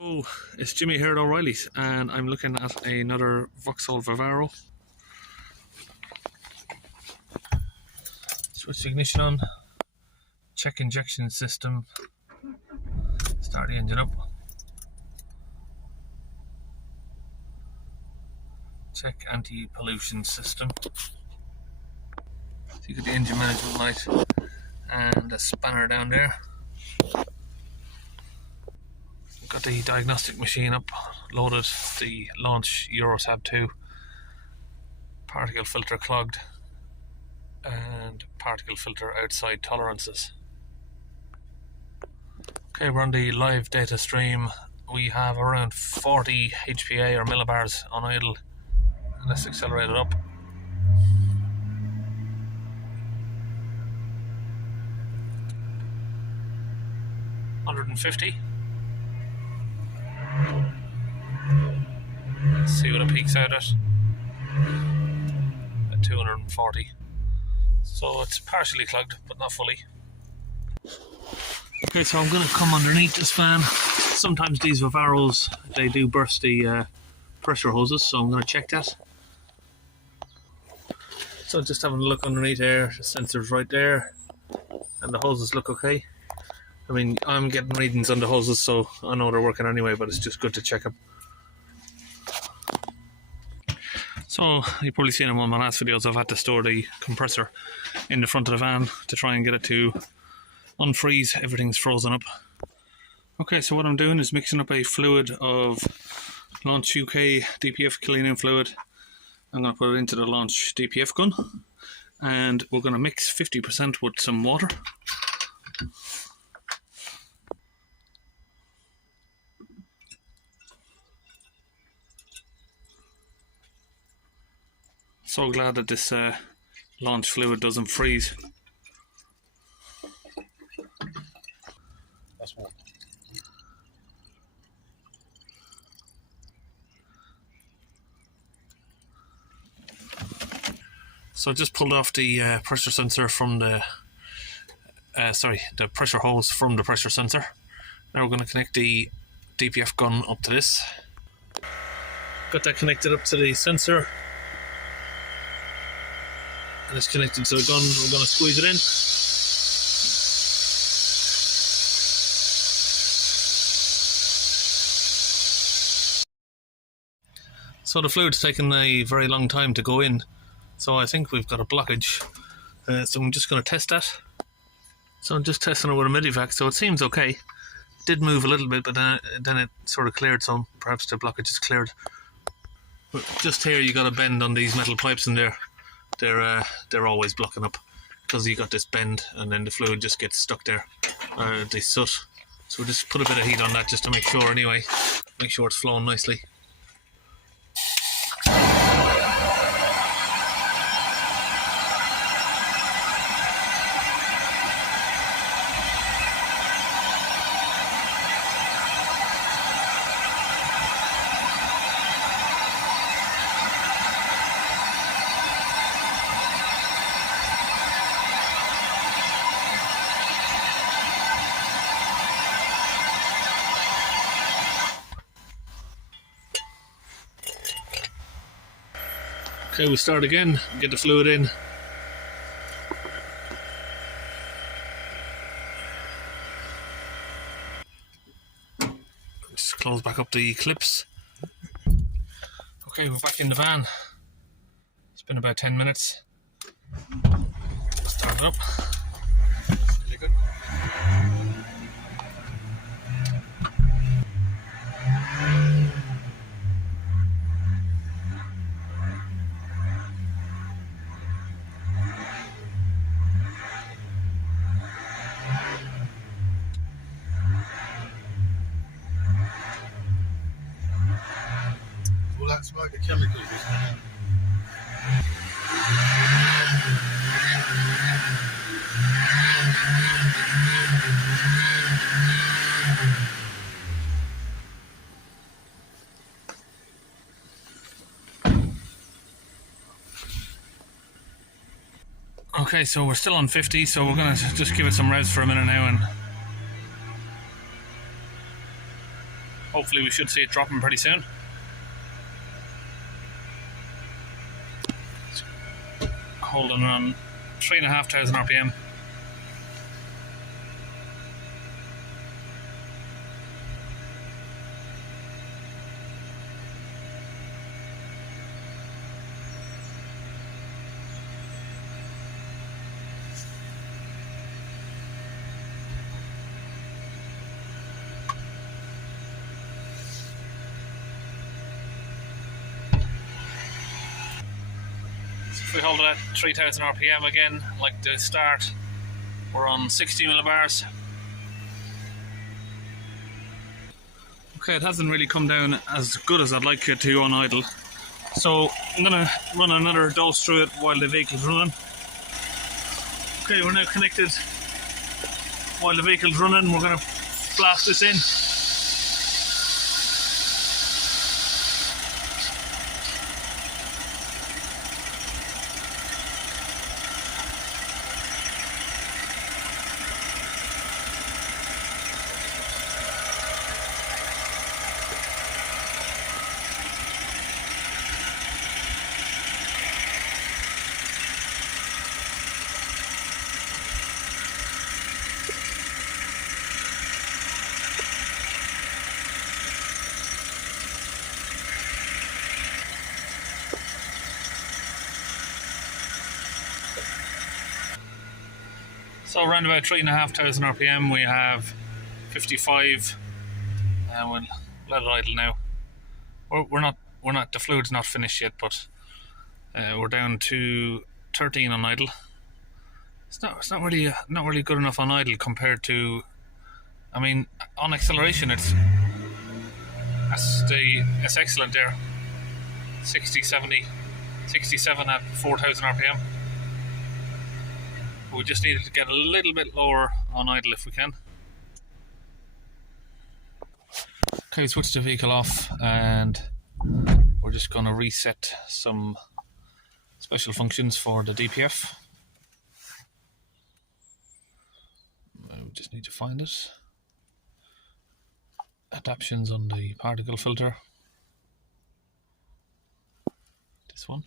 Oh, it's Jimmy here at O'Reilly's, and I'm looking at another Vauxhall Vivaro. Switch the ignition on, check injection system, start the engine up, check anti-pollution system. So you got the engine management light and a spanner down there. Got the diagnostic machine up, loaded the Launch Tab 2, particle filter clogged, and particle filter outside tolerances. Okay, we're on the live data stream. We have around 40 HPA or millibars on idle. Let's accelerate it up. $150. Let's see what it peaks out at 240. So it's partially clogged, but not fully. Okay, so I'm going to come underneath this fan. Sometimes these Vivaros, they do burst the pressure hoses, so I'm going to check that. So just having a look underneath there, the sensor's right there, and the hoses look okay. I mean, I'm getting readings on the hoses, so I know they're working anyway, but it's just good to check them. So, you've probably seen in one of my last videos, I've had to store the compressor in the front of the van to try and get it to unfreeze. Everything's frozen up. Okay, so what I'm doing is mixing up a fluid of Launch UK DPF cleaning fluid. I'm going to put it into the Launch DPF gun, and we're going to mix 50% with some water. So glad that this launch fluid doesn't freeze. That's one. So I just pulled off the pressure sensor from the the pressure hose from the pressure sensor. Now we're going to connect the DPF gun up to this. Got that connected up to the sensor. And it's connected to the gun. We're going to squeeze it in. So the fluid's taken a very long time to go in, so I think we've got a blockage. So I'm just going to test that. So I'm just testing it with a Medivac, so it seems okay. It did move a little bit, but then it sort of cleared, so perhaps the blockage is cleared. But just here you got a bend on these metal pipes in there. They're always blocking up because you got this bend, and then the fluid just gets stuck there. They soot. So we'll just put a bit of heat on that just to make sure anyway. Make sure it's flowing nicely. Okay, we start again, get the fluid in. Just close back up the clips. Okay, we're back in the van. It's been about 10 minutes. Start it up. Really good. Will that smoke the chemicals? Okay, so we're still on 50, so we're going to just give it some revs for a minute now, and hopefully we should see it dropping pretty soon. Holding on 3,500 RPM. If we hold it at 3,000 RPM again, like the start, we're on 60 millibars. Okay, it hasn't really come down as good as I'd like it to on idle. So I'm going to run another dose through it while the vehicle's running. Okay, we're now connected while the vehicle's running. We're going to blast this in. So around about 3,500 RPM, we have 55, and we'll let it idle now. We're not. The fluid's not finished yet, but we're down to 13 on idle. It's not really good enough on idle compared to. I mean, on acceleration, it's excellent there. 60, 70, 67 at 4,000 RPM. We just needed to get a little bit lower on idle if we can. Okay, switch the vehicle off, and we're just going to reset some special functions for the DPF. We just need to find it. Adaptions on the particle filter. This one.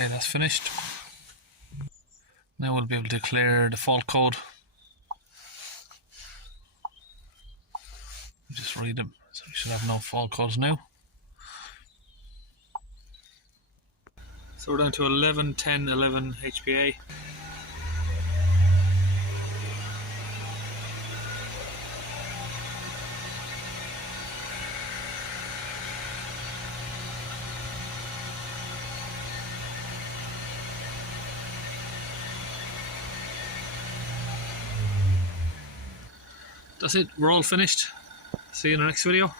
Okay, that's finished. Now we'll be able to clear the fault code. Just read them, so we should have no fault codes now. So we're down to 11, 10, 11 HPA. That's it, we're all finished. See you in the next video.